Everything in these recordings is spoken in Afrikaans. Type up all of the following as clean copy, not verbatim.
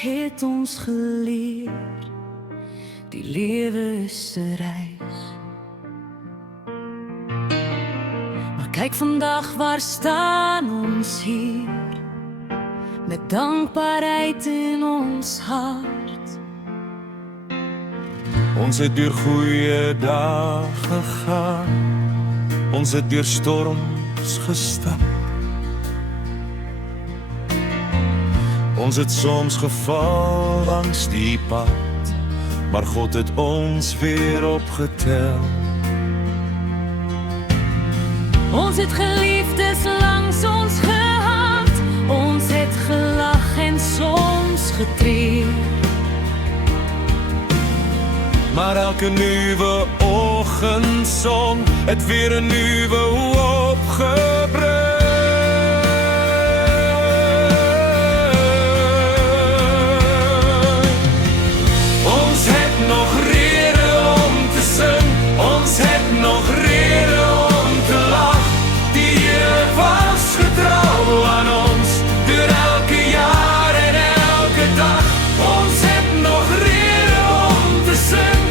het ons geleer, die lewe is 'n reis. Maar kyk vandag, waar staan ons hier, met dankbaarheid in ons hart. Ons het deur goeie dae gegaan, ons het deur storms gestap. Ons het soms geval langs die pad, maar God het ons weer opgetel. Ons het geliefdes langs ons gehad, ons het gelag en soms getreur. Maar elke nuwe oggendzon het weer 'n nuwe hoop gebring. Ons het nog rede om te sing, ons het nog rede om te lag. Die Here was getrou aan ons, deur elke jaar en elke dag. Ons het nog rede om te sing,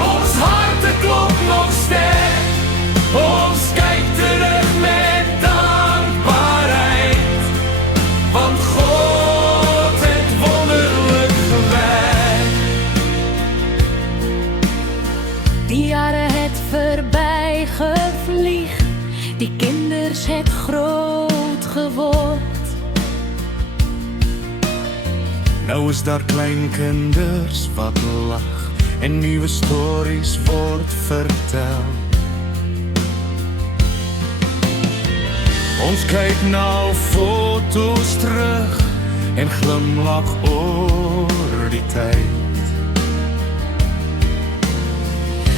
ons harte klop nog sterk. Ons kyk terug met dankbaarheid, want God het wonderlik gewerk. Die jare het verby gevlieg, die kinders het groot geword. Nou is daar kleinkinders wat lag en nuwe stories word vertel. Ons kyk nou foto's terug en glimlag oor die tyd.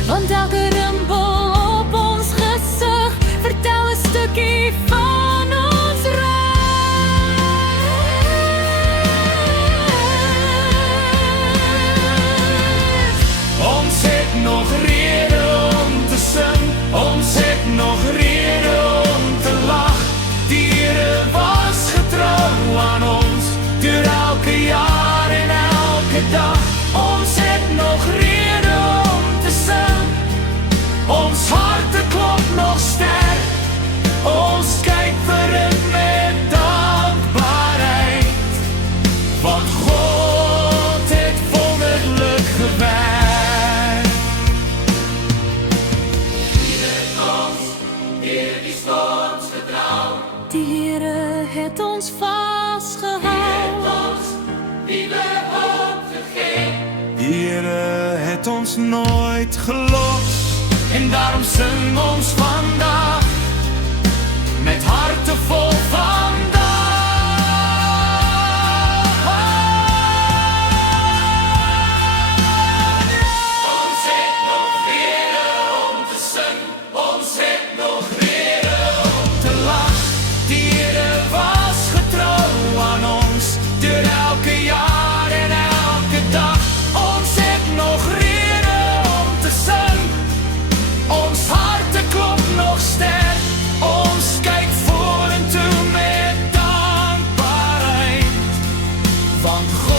Want elke rimpel op ons gesig vertel 'n stukkie van ons reis. Ons het nog rede om te sing, ons het nog rede om te lag. Die Here was getrou aan ons, deur elke jaar en elke dag. Ons het nog rede om te sing, ons harte klop nog sterk. Ons kyk verrukt met dankbaarheid, want God het wonderlik gewerk. Die het ons deur die storms getrou, Die Here het ons vasgehou, nuwe hoop gegee. Die Here het ons nooit gelos, en daarom sing ons vandag met harte vol van dank. Ons het nog rede om te sing, ons het nog rede om te lag. Die Here was getrou aan ons, deur elke jaar en elke dag. Ons het nog rede om te sing, ons harte klop nog sterk. Ons kyk vorentoe met dankbaarheid, want God